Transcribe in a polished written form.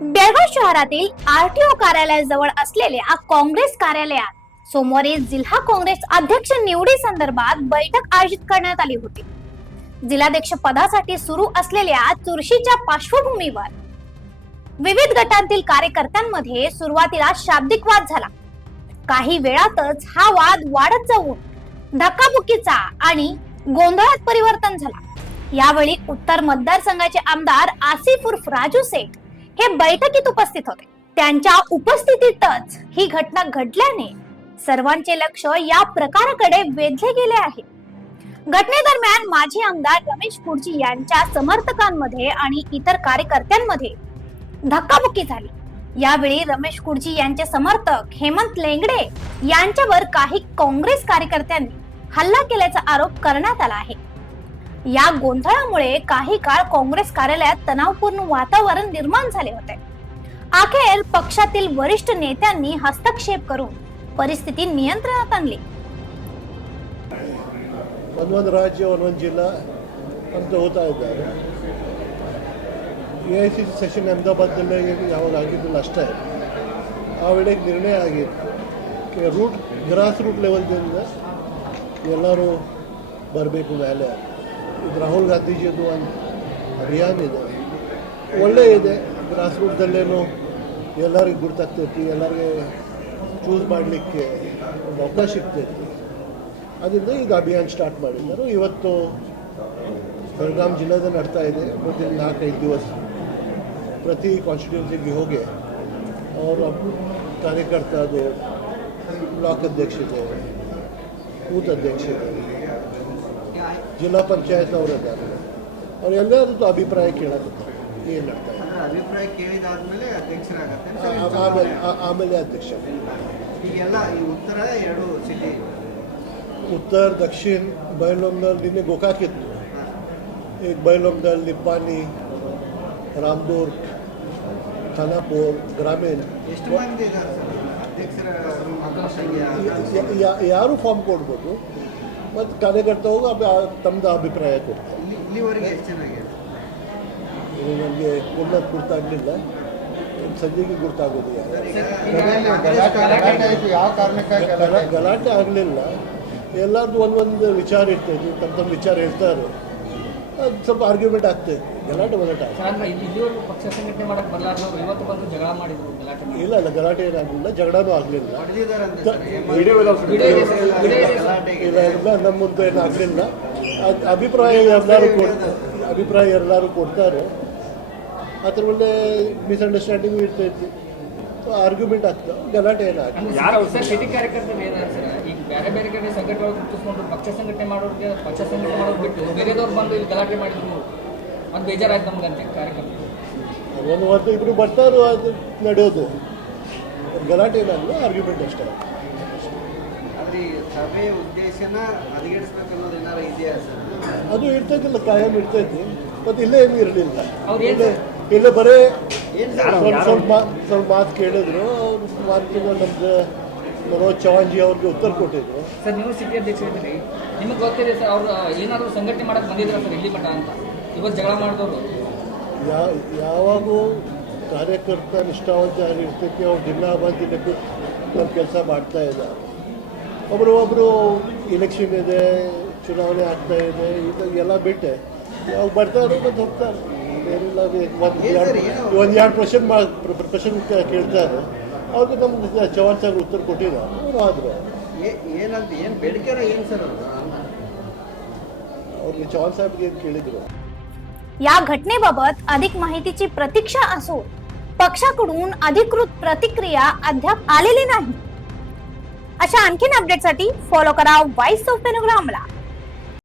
बेळगाव शहरातील आरटीओ कार्यालयाजवळ असलेल्या काँग्रेस कार्यालयात सोमवारी जिल्हा काँग्रेस अध्यक्ष निवडी संदर्भात बैठक आयोजित करण्यात आली होती। जिल्हाध्यक्ष पदासाठी सुरू असलेल्या चुरशीच्या पार्श्वभूमीवर विविध गटांतील कार्यकर्त्यांमध्ये सुरुवातीला शाब्दिक वाद झाला। काही वेळातच हा वाद वाढत जाऊन धक्काबुक्कीचा आणि गोंधळात परिवर्तन झाला। यावेळी उत्तर मतदारसंघाचे आमदार आसिफ उर्फ राजू शेख हे बैठकीत उपस्थित होते। त्यांच्या उपस्थितीतच ही घटना घडल्याने सर्वांचे लक्ष या प्रकाराकडे वेधले गेले आहे। घटनेदरम्यान माजी आमदार रमेश कुर्जी यांच्या समर्थकांमध्ये आणि इतर कार्यकर्त्यांमध्ये धक्काबुक्की झाली। यावेळी रमेश कुर्जी यांचे समर्थक हेमंत लेंगडे यांच्यावर काही काँग्रेस कार्यकर्त्यांनी हल्ला केल्याचा आरोप करण्यात आला आहे। या गोंधळामुळे काही काळ काँग्रेस कार्यालयात तणावपूर्ण वातावरण निर्माण झाले होते। अखेर पक्षातील वरिष्ठ नेत्यांनी हस्तक्षेप करून परिस्थिती नियंत्रणात आणली। ಒಂದು ರಾಜ್ಯ ಒಂದು ಜಿಲ್ಲಾ ಅಂತ ಹೋಗ್ತಾ ಇದ್ದಾರೆ। AICC ಸೆಷನ್ ಅಹಮದಾಬಾದ್ನಲ್ಲಿ ಯಾವಾಗ ಆಗಿದ್ದಿಲ್ಲ ಅಷ್ಟೇ, ಆ ವೇಳೆಗೆ ನಿರ್ಣಯ ಆಗಿತ್ತು ರೂಟ್ ಗ್ರಾಸ್ ರೂಟ್ ಲೆವೆಲ್ದಿಂದ ಎಲ್ಲರೂ ಬರಬೇಕು ಮೇಲೆ। ಇದು ರಾಹುಲ್ ಗಾಂಧೀಜಿದು ಒಂದು ಅಭಿಯಾನ ಇದೆ, ಒಳ್ಳೆ ಇದೆ। ಗ್ರಾಸ್ ರೂಟ್ದಲ್ಲೇನು ಎಲ್ಲರಿಗೂ ಗುರ್ತಾಗ್ತೈತಿ, ಎಲ್ಲರಿಗೆ ಚೂಸ್ ಮಾಡಲಿಕ್ಕೆ ಒಂದು ಅವಕಾಶ ಸಿಗ್ತೈತಿ। ಅದರಿಂದ ಈಗ ಅಭಿಯಾನ ಸ್ಟಾರ್ಟ್ ಮಾಡಿದ್ದಾರೆ। ಇವತ್ತು ಬೆಳಗಾಂ ಜಿಲ್ಲೆದಲ್ಲಿ ನಡ್ತಾ ಇದೆ। ಮುಂದಿನ 4-5 ದಿವಸ ಪ್ರತಿ ಕಾನ್ಸ್ಟಿಟ್ಯೂನ್ಸಿಗೆ ಹೋಗಿ ಅವರ ಕಾರ್ಯಕರ್ತರು, ಬ್ಲಾಕ್ ಅಧ್ಯಕ್ಷತೆ, ಬೂತ್ ಅಧ್ಯಕ್ಷತೆ, ಜಿಲ್ಲಾ ಪಂಚಾಯತ್ ಅವರಿದ್ದಾರೆ, ಅವರೆಲ್ಲರದ್ದು ಅಭಿಪ್ರಾಯ ಕೇಳಾಕತ್ತಾರೆ ಏನು ನಡ್ತಾ ಇದೆ। ಅಭಿಪ್ರಾಯ ಕೇಳಿದಾದ್ಮೇಲೆ ಅಧ್ಯಕ್ಷರಾಗತ್ತೆ, ಆಮೇಲೆ ಅಧ್ಯಕ್ಷ। ಈಗೆಲ್ಲ ಈ ಉತ್ತರ 2 ಸಿಟಿ, उत्तर दक्षिण बैलोमदल निन्ने गोकाक इತ್ತು। एक बैलोमदल, निप्पानी, रामदुर्ग, खानापूर, ग्रामीण ಎಷ್ಟು ಮಂದಿ ಇದ್ದಾರೆ ಸರ್ ಅಧ್ಯಕ್ಷರ? ಯಾರು ಫಾರ್ಮ್ ಕೊಡ್ಬೋದು ಮತ್ತು ಕಾರ್ಯಕರ್ತ ಹೋಗಿ ತಮ್ಮದು ಅಭಿಪ್ರಾಯ ಕೊಡ್ತಾರೆ। ಇಲ್ಲಿವರೆಗೆ ಎಷ್ಟು ಚೆನ್ನಾಗಿದೆ? ಇದು ನನಗೆ ಪೂರ್ಣ ಗುರ್ತಾಗಲಿಲ್ಲ, ಸಂಜೆಗೆ ಗುರ್ತಾಗೋದು ಯಾವ ಕಾರಣಕ್ಕಾಗಿ ಗಲಾಟೆ ಆಗಲಿಲ್ಲ। ಎಲ್ಲರದ್ದು ಒಂದೊಂದು ವಿಚಾರ ಇರ್ತೈತಿ, ತಮ್ಮ ವಿಚಾರ ಹೇಳ್ತಾರೆ, ಅದು ಸ್ವಲ್ಪ ಆರ್ಗ್ಯುಮೆಂಟ್ ಆಗ್ತೈತಿ, ಗಲಾಟೆ ಬಲಾಟೆ ಪಕ್ಷ ಸಂಘಟನೆ ಮಾಡಕ್ಕೆ ಬರಲಾರ್ದವ್ರು ಇವತ್ತು ಬಂದು ಜಗಳ ಮಾಡಿದ್ರು, ಗಲಾಟೆ ಇಲ್ಲ ಗಲಾಟೆ ಏನಾಗಲಿಲ್ಲ, ಜಗಳನೂ ಆಗಲಿಲ್ಲ, ಇಲ್ಲ ನಮ್ಮ ಮುಂದೆ ಏನಾಗಲಿಲ್ಲ। ಅಭಿಪ್ರಾಯ ಎಲ್ಲರೂ ಕೊಡ್ತಾರೆ, ಅದ್ರ ಮೇಲೆ ಮಿಸ್ಅಂಡರ್ಸ್ಟ್ಯಾಂಡಿಂಗ್ ಇರ್ತೈತಿ, ಆರ್ಗ್ಯುಮೆಂಟ್ ಆಗ್ತದೆ, ಗಲಾಟೆ ಏನಾಗ್ತದೆ। ಸಿಟಿ ಕಾರ್ಯಕರ್ತರು ಏನಾದ್ರು ಸರ್, ಈಗ ಬೇರೆ ಬೇರೆ ಕಡೆ ಸಂಘಟನೆ ಗುರುತಿಸ್ಕೊಂಡು ಪಕ್ಷ ಸಂಘಟನೆ ಮಾಡೋರಿಗೆ ಪಕ್ಷ ಸಂಘಟನೆ ಮಾಡೋದು ಬಿಟ್ಟು ಬೇರೆದವ್ರು ಬಂದು ಇಲ್ಲಿ ಗಲಾಟೆ ಮಾಡಿದ್ರು, ಅದು ಬೇಜಾರಾಯ್ತು ನಮ್ಗಂತೆ ಕಾರ್ಯಕರ್ತರು। ಒಂದು ವರ್ಷ ಇಬ್ಬರು ಬರ್ತಾರೋ ಅದು ನಡೆಯೋದು, ಗಲಾಟೆ ಏನಾಗಲ್ಲ, ಆರ್ಗ್ಯುಮೆಂಟ್ ಅಷ್ಟೇ। ಆದ್ರೆ ಈ ಸಭೆ ಉದ್ದೇಶನ ಹದಗೆಡಿಸ್ಬೇಕು ಅನ್ನೋದು ಏನಾರು ಇದೆಯಾ ಸರ್? ಅದು ಇರ್ತೈತಿಲ್ಲ, ಕಾಯಂ ಇರ್ತೈತಿ, ಮತ್ತು ಇಲ್ಲೇ ಏನೂ ಇರಲಿಲ್ಲ। ಅವ್ರು ಏನು ಇಲ್ಲೇ ಬರೇ ಏನು ಸ್ವಲ್ಪ ಮಾತು ಕೇಳಿದ್ರು, ಅವ್ರ ಮಾತಿನ ನಮ್ದು ಮನೋಜ್ ಚವಾನ್ಜಿ ಅವ್ರಿಗೆ ಉತ್ತರ ಕೊಟ್ಟಿದ್ರು। ಸರ್ ನೀವು ಸಿಟಿ ಅಧ್ಯಕ್ಷರಿದ್ದೀರಿ, ನಿಮಗೆ ಗೊತ್ತಿದೆ ಸರ್, ಅವ್ರು ಏನಾದರೂ ಸಂಘಟನೆ ಮಾಡಕ್ಕೆ ಬಂದಿದ್ರ ಸರ್ ಇಲ್ಲಿ ಮಠ ಅಂತ ಇವತ್ತು ಜಗಳ ಮಾಡಿದವರು? ಯಾವಾಗೂ ಕಾರ್ಯಕರ್ತ ನಿಷ್ಠಾವಂತ ಯಾರು ಇರ್ತೈತಿ ಅವ್ರು ದಿನ ಬಂದು ನಮ್ಮ ಕೆಲಸ ಮಾಡ್ತಾ ಇದ್ದಾರೆ। ಒಬ್ಬರು ಇಲೆಕ್ಷನ್ ಇದೆ, ಚುನಾವಣೆ ಆಗ್ತಾ ಇದೆ, ಇದೆಲ್ಲ ಬಿಟ್ಟೆ ಅವ್ರು ಬರ್ತಾರೆ ಮತ್ತು ಹೋಗ್ತಾರೆ, ಏನಿಲ್ಲ। ಒಂದು 2 ಪ್ರಶ್ನೆ ಕೇಳ್ತಾರೆ, ಅವ್ರಿಗೆ ನಮ್ಮ ಚವಾನ್ ಸಾಹೇಬ್ ಉತ್ತರ ಕೊಟ್ಟಿದ್ದಾರೆ, ಅವರು ಆದರು। ಏನಂತ ಏನು ಬೇಡಿಕೆ ಏನು सर ಅವ್ರಿಗೆ चव्हाण साहेब ಏನು ಕೇಳಿದ್ರು। या घटनेबाबत अधिक माहितीची प्रतीक्षा असून पक्षाकडून अधिकृत प्रतिक्रिया अद्याप आलेली नाही। अशा आणखीन अपडेटसाठी फॉलो करा व्हॉइस ऑफ पेनोग्रामला।